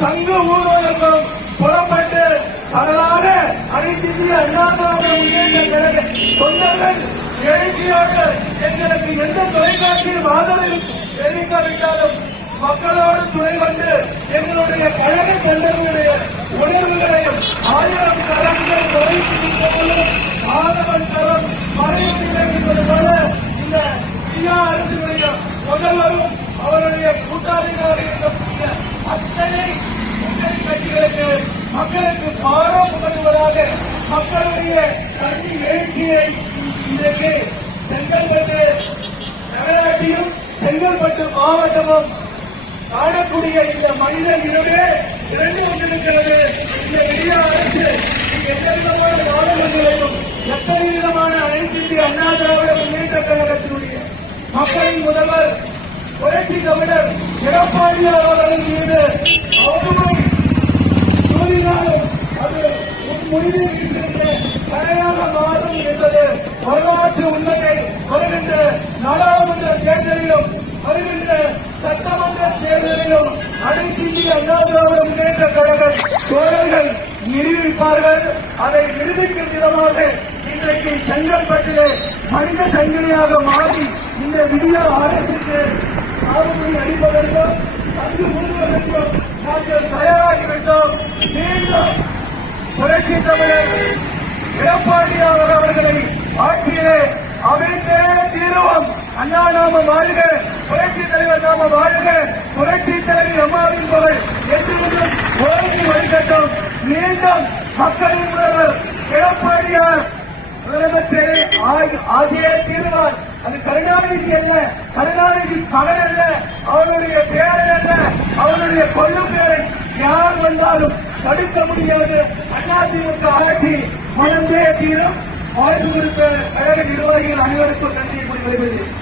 சங்க அடிப்பதற்கும் புறப்பட்டு அதனால அனைத்திய இந்திய தொண்டர்கள் எழுச்சியோடு எங்களுக்கு எந்த தொலைக்காட்சியில் ஆதரவு தெரிவிக்காவிட்டாலும் மக்களோடு துணை கொண்டு எங்களுடைய கழக தொண்டர்கள் மக்களுக்கு பாரம் மக்களுடைய கல்வி எழுச்சியை இன்றைக்கு செங்கல்பட்டு நகராட்சியும் செங்கல்பட்டு மாவட்டமும் காணக்கூடிய இந்த மனித இனமே இறந்து கொண்டிருக்கிறது. இந்த பெரிய அரசு எந்த விதமான நாடுகளையும் எத்தனை விதமான அனைத்து இந்திய அண்ணா திராவிட முன்னேற்ற கழகத்தினுடைய மக்களின் முதல்வர் புரட்சி தமிழர் எடப்பாடி அவர்களின் உன் முடிவில் மாறும் என்பது வரலாற்று உண்மையை வருகின்ற நாடாளுமன்ற தேர்தலிலும் வருகின்ற சட்டமன்ற தேர்தலிலும் அனைத்து இந்திய அண்ணா திராவிட முன்னேற்ற கழக தோழர்கள் நிரூபிப்பார்கள். அதை நிரூபிக்கும் விதமாக இன்றைக்கு செங்கல்பட்டிலே மனித சங்கிலியாக மாறி இந்த விடிய ஆரம்பித்து ஆறுமுறை அளிப்பதற்கும் அங்கு முழுவதற்கும் புரட்சி தமிழர் எடப்பாடியார் அவர்களை ஆட்சியிலே அமைத்தே தீருவோம். அண்ணா நாம வாழ்க புரட்சி தலைவர் நாம வாழ்க புரட்சி தலைவி அம்மாவின் புகழ் என்று ஒன்றும் ஓங்கி வழிகட்டும். மீண்டும் மக்களின் முதல்வர் எடப்பாடியார் முதலமைச்சரை ஆகிய ஆகியே தீர்வார். அது கருணாநிதி அல்ல கருணாநிதி கடன் அல்ல அவனுடைய பேரன் அல்ல அவனுடைய கொள்ளு பேரன் யார் வந்தாலும் தடுக்க முடியாது அதிமுக ஆட்சி மனந்தே தீரம். வாய்ப்பு கொடுத்த கழக நிர்வாகிகள் அனைவருக்கும் நன்றி கூறி வருகிறேன்